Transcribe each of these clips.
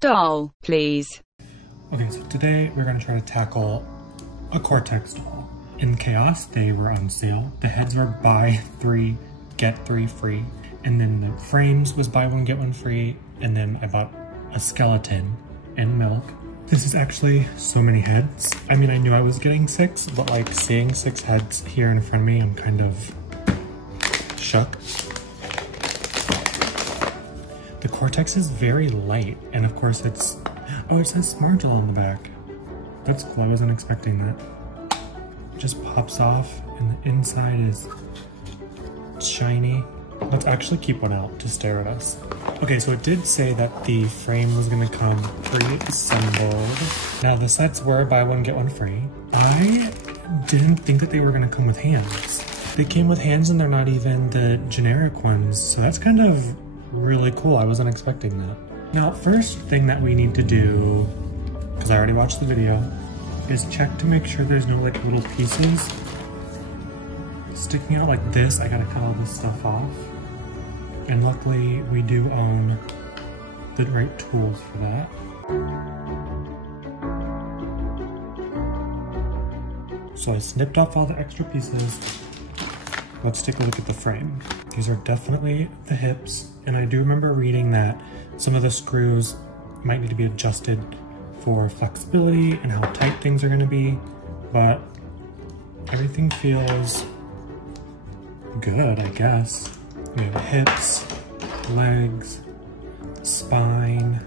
doll, please. Okay, so today we're gonna try to tackle a Cortex doll. In Chaos, they were on sale. The heads were buy 3, get 3 free. And then the frames was buy 1, get 1 free. And then I bought a skeleton and Milk. This is actually so many heads. I mean, I knew I was getting 6, but like seeing 6 heads here in front of me, I'm kind of shook. The Cortex is very light, and of course it's, oh, it says Smargel on the back. That's cool, I wasn't expecting that. It just pops off, and the inside is shiny. Let's actually keep one out to stare at us. Okay, so it did say that the frame was gonna come pre-assembled. Now the sets were buy 1, get 1 free. I didn't think that they were gonna come with hands. They came with hands and they're not even the generic ones, so that's kind of really cool. I wasn't expecting that. Now, first thing that we need to do, because I already watched the video, is check to make sure there's no like little pieces sticking out like this. I gotta cut all this stuff off. And luckily we do own the right tools for that. So I snipped off all the extra pieces. Let's take a look at the frame. These are definitely the hips, and I do remember reading that some of the screws might need to be adjusted for flexibility and how tight things are going to be, but everything feels good, I guess. We have hips, legs, spine,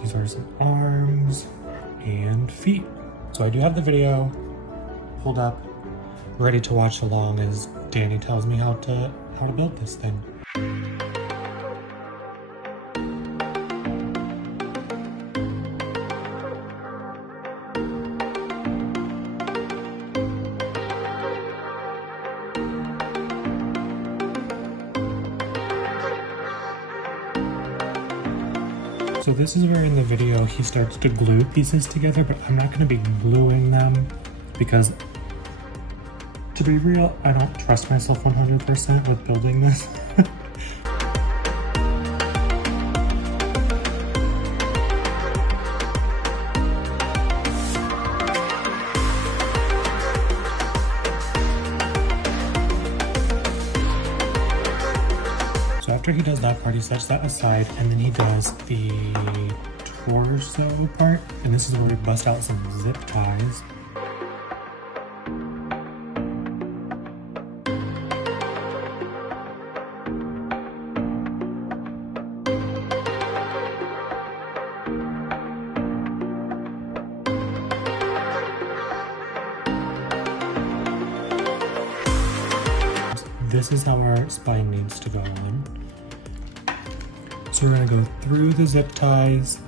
these are some arms, and feet. So I do have the video pulled up, ready to watch along as Danny tells me how to build this thing. So this is where in the video he starts to glue pieces together, but I'm not going to be gluing them because, to be real, I don't trust myself 100% with building this. So after he does that part, he sets that aside, and then he does the torso part, and this is where we bust out some zip ties. This is how our spine needs to go on. So we're gonna go through the zip ties.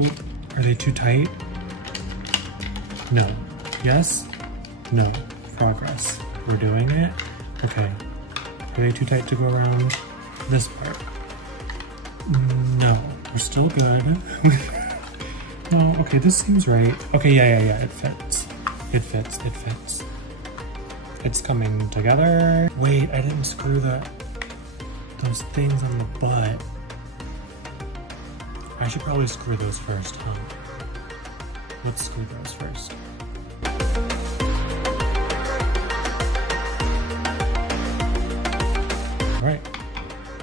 Ooh, are they too tight? No. Yes? No. Progress. We're doing it. Okay. Are they too tight to go around this part? No. We're still good. No, okay, this seems right. Okay, yeah, it fits. It fits. It's coming together. Wait, I didn't screw those things on the butt. I should probably screw those first, huh? Let's screw those first. Alright,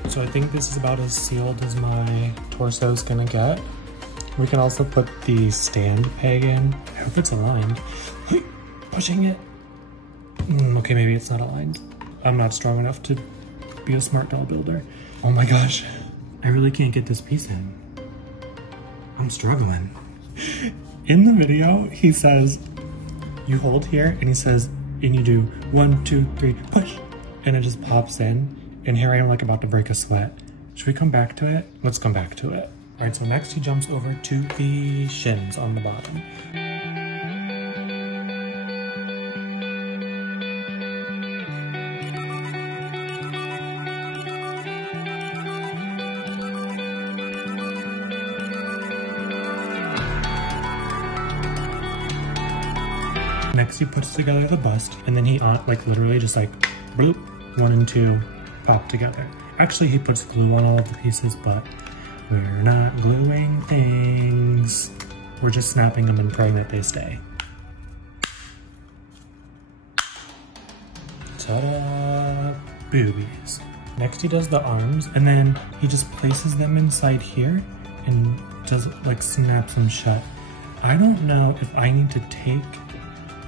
so I think this is about as sealed as my torso is gonna get. We can also put the stand peg in. I hope it's aligned. Pushing it. Okay, maybe it's not aligned. I'm not strong enough to be a smart doll builder. Oh my gosh, I really can't get this piece in. I'm struggling. In the video, he says, you hold here, and he says, and you do 1, 2, 3, push, and it just pops in, and here I am like about to break a sweat. Should we come back to it? Let's come back to it. All right, so next he jumps over to the shins on the bottom. Next he puts together the bust, and then he like literally just like bloop, 1 and 2 pop together. Actually he puts glue on all of the pieces, but We're not gluing things. We're just snapping them and praying that they stay. Ta-da! Boobies. Next he does the arms, and then he just places them inside here and does like snaps them shut. I don't know if I need to take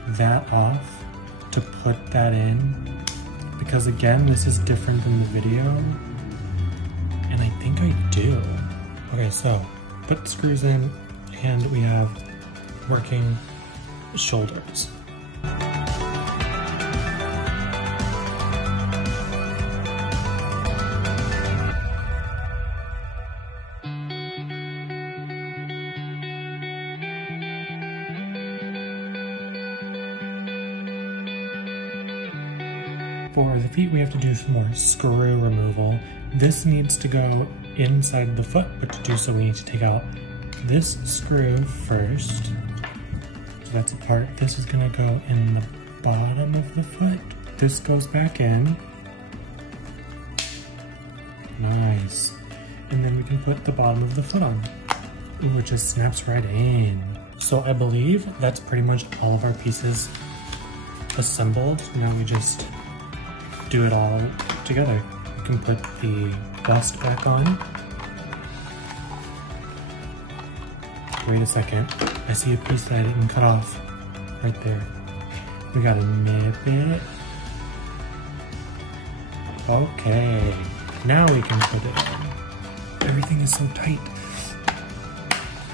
that off to put that in, because again, this is different than the video, and I think I do. Okay, so put the screws in, and we have working shoulders. For the feet, we have to do some more screw removal. This needs to go inside the foot, but to do so, we need to take out this screw first. So that's a part. This is gonna go in the bottom of the foot. This goes back in. Nice. And then we can put the bottom of the foot on, which just snaps right in. So I believe that's pretty much all of our pieces assembled. Now we just do it all together. You can put the bust back on. Wait a second. I see a piece that I didn't cut off right there. We gotta nip it. Okay. Now we can put it on. Everything is so tight.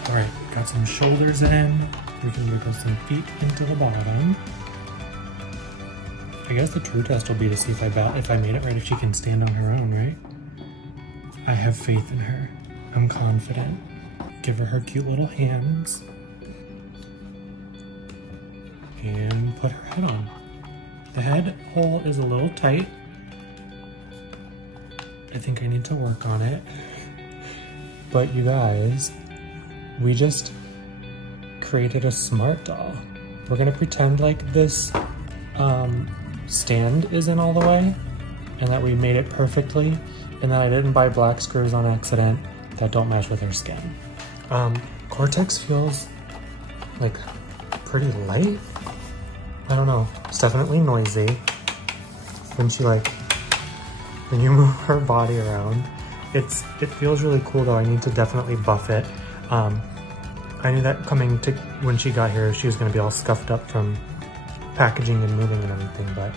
All right, got some shoulders in. We can wiggle some feet into the bottom. I guess the true test will be to see if I made it right, if she can stand on her own, right? I have faith in her. I'm confident. Give her cute little hands. And put her head on. The head hole is a little tight. I think I need to work on it. But you guys, we just created a smart doll. We're gonna pretend like this stand isn't all the way, and that we made it perfectly, and that I didn't buy black screws on accident that don't match with her skin. Cortex feels like pretty light. I don't know, it's definitely noisy when you move her body around. It feels really cool though. I need to definitely buff it. I knew that coming to when she got here, she was gonna be all scuffed up from packaging and moving and everything, but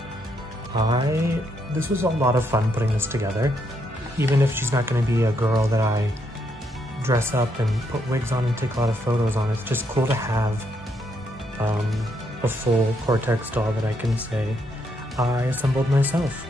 this was a lot of fun putting this together. Even if she's not gonna be a girl that I dress up and put wigs on and take a lot of photos on, it's just cool to have a full Cortex doll that I can say I assembled myself.